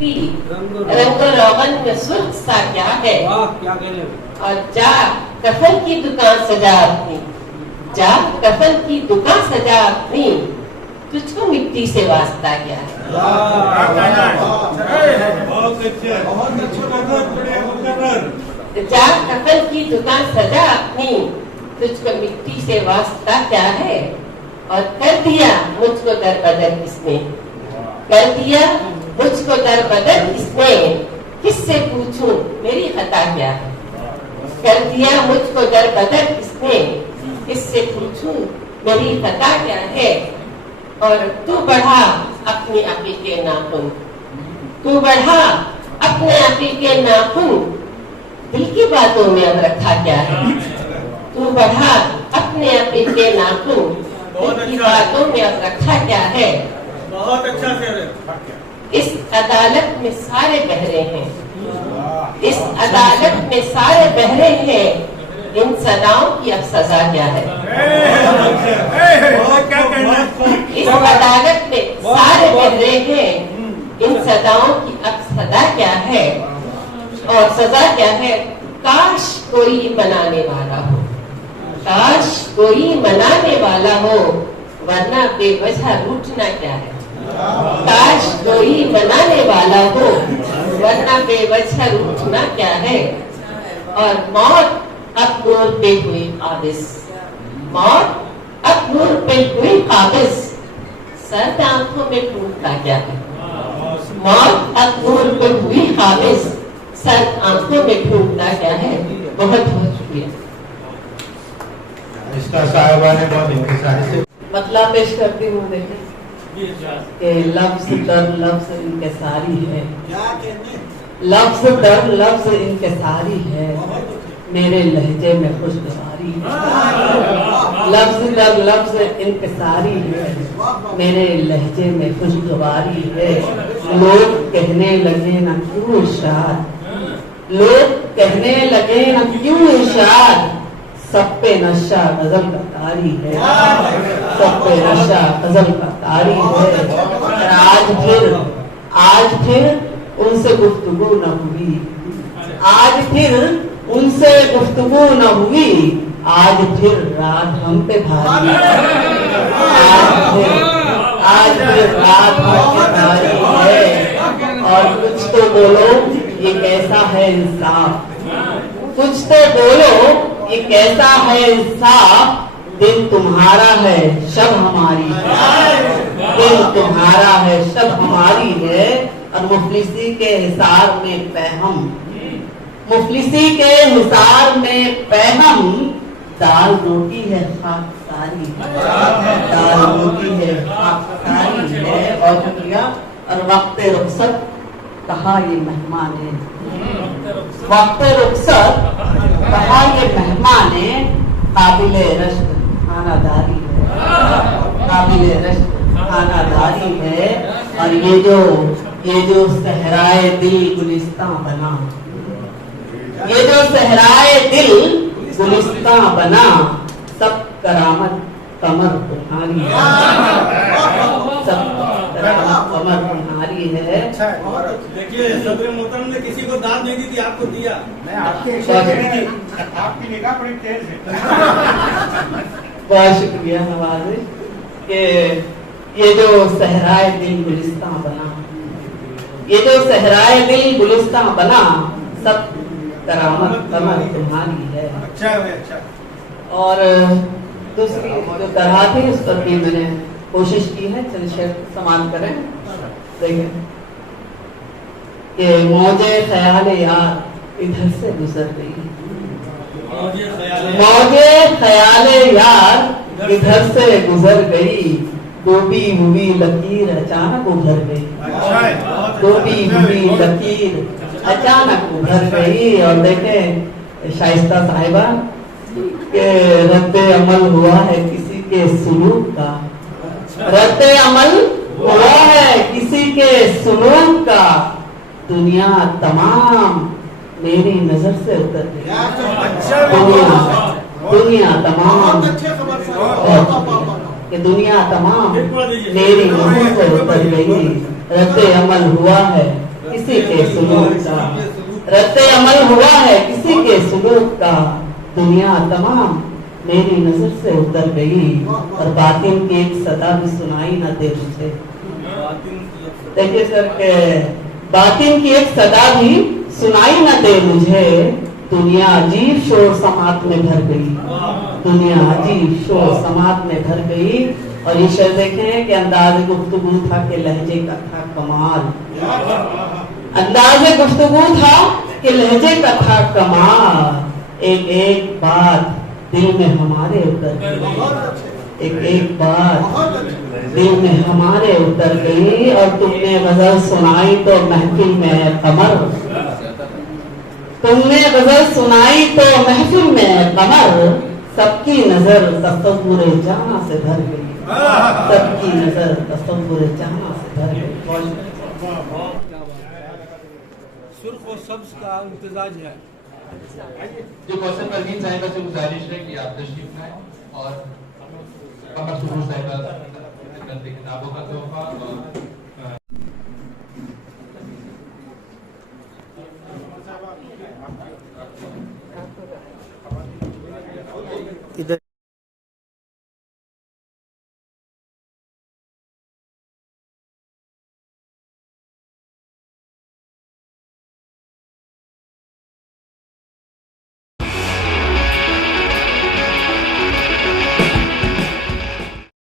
मिट्टी रंग रोगन में सुर्ख सा क्या है। और जा कफन की दुकान सजा अपनी, जा कफन की दुकान सजा अपनी, तुझको मिट्टी से वास्ता क्या है। जा कफन की दुकान सजा अपनी, तुझको मिट्टी से वास्ता क्या है। और कर दिया मुझको दर बदर किसने, कर दिया मुझको दर बदर किसने, किससे पूछूं मेरी खता क्या है। कर दिया मुझको दर बदर किसने, किससे पूछूं मेरी खता क्या है। और तू बढ़ा अपनी अक़ल के नाखून, तू बढ़ा अपने अक़ल के नाखून, दिल की बातों में अब रखा क्या है। तू बढ़ा अपने अक़ल के नाखून, दिल की बातों में अब रखा क्या है। बहुत अच्छा शेर है। इस अदालत में सारे बहरे हैं, इस अदालत में सारे बहरे हैं, इन सदाओं की अब सजा क्या है। इस अदालत में सारे बहरे हैं, इन सदाओं की अब सजा क्या है। और सजा क्या है। काश कोई मनाने वाला हो, काश कोई मनाने वाला हो, वरना बेवजह रूठना क्या है। काश कोई मनाने वाला हो, वरना बेवजह रूठना क्या है। और मौत अब नूर पे हुई काबिज, मौत अब नूर पे हुई काबिज, सर्द आंखों में ढूंढता क्या है। मौत अब नूर पे हुई काबिज, सर्द आंखों में ढूंढता क्या है। बहुत बहुत शुक्रिया। इसका साहिबा ने बहुत इंतजार से मतलब पेश करती हूँ। देखें कि लफ्ज दर लफ्ज इंकसारी है, लफ्ज दर लफ्ज इंकसारी है, मेरे लहजे में खुशगवारी है। लफ्ज दर लफ्ज इंकसारी है, मेरे लहजे में खुशगवारी है। लोग कहने लगे न क्यों इरशाद, लोग कहने लगे न क्यों इरशाद, सब पे नशा गजल का तारी है, सब पे नशा गजल का तारी है। आज फिर उनसे गुफ्तगू न हुई, आज फिर उनसे गुफ्तगू न हुई, आज फिर रात हम पे भारी है। आज फिर रात हम पे भारी है। और कुछ तो बोलो ये कैसा है इंसाफ, कुछ तो बोलो ये कैसा है इंसाफ, दिन तुम्हारा है शब हमारी है, दिन तुम्हारा है शब हमारी है। और मुफलिसी के हिसार में पैहम, मुफलिसी के हिसार में पैहम, दाल रोटी है खाक सारी, दाल रोटी है खाक सारी है। और शुक्रिया। और वक्त रुखसत कहा ये मेहमान है, वक्त रुखसत कहा ये मेहमान है, काबिले रश्क खानादारी है, काबिले रश्क खानादारी है। और ये जो सहराए दिल गुलिस्तां बना, ये जो सहराए दिल गुलिस्तां बना, सब करामत कमर तुम्हारी है, सब करामत कमर तुम्हारी है। देखिए सदर मोहतरम ने किसी को दाद नहीं दी थी, आपको दिया। आपकी निगाह बड़ी तेज है। बहुत शुक्रिया नवाज़े कि ये जो सहराए दिल गुलिस्तां बना, ये जो सहराए दिल गुलिस्तां बना, सब करामत कमर तुम्हारी है। अच्छा है, अच्छा। और दूसरी जो तरह थी उस पर भी मैंने कोशिश की है, चल शेर समान करें। देखें कि मौजे ख्याल यार इधर से गुजर गई, मौजे ख्याल यार इधर से गुजर गई, डूबी हुई लकीर अचानक उभर गई, डूबी हुई लकीर अचानक उभर गई। और देखें शाइस्ता साहिबा के रद्दे अमल हुआ है किसी के सुलूक का, रद्दे अमल हुआ है किसी के सुलूक का, दुनिया तमाम मेरी नजर से उतर गई, दुनिया तमाम कि दुनिया तमाम मेरी नजर से उतर गई। रद्दे अमल हुआ है किसी के सुलूक का, रद्द अमल हुआ है किसी के सुलूक का, दुनिया तमाम मेरी नजर से उतर गई और बातिन की एक सदा भी सुनाई न दे मुझे। देखिए सर के बातिन की एक सदा भी सुनाई न दे मुझे, दुनिया अजीब शोर समात में भर गई, दुनिया अजीब शोर समात में भर गई। और ये शेर देखें कि अंदाज़ गुफ्तगू था कि लहजे का था कमाल, अंदाज़ गुफ्तगू था कि लहजे का था कमाल, एक एक बात दिल में हमारे उतर गई, एक एक बात दिल में हमारे उतर गई। और तुमने गजल सुनाई तो महफिल में कमर, तुमने गजल सुनाई तो महफिल में कमर, सबकी नजर तसव्वुर जहां से भर गई, सबकी नजर तसव्वुर जहां से भर गई। सुर्ख और सब्ज का इम्तिजाज है। जो क्वेश्चन परवीन साहिबा से गुजारिश है कि आप तशरीफ लाएं और कमर सुरूर साहिबा किताबों का तोहफा और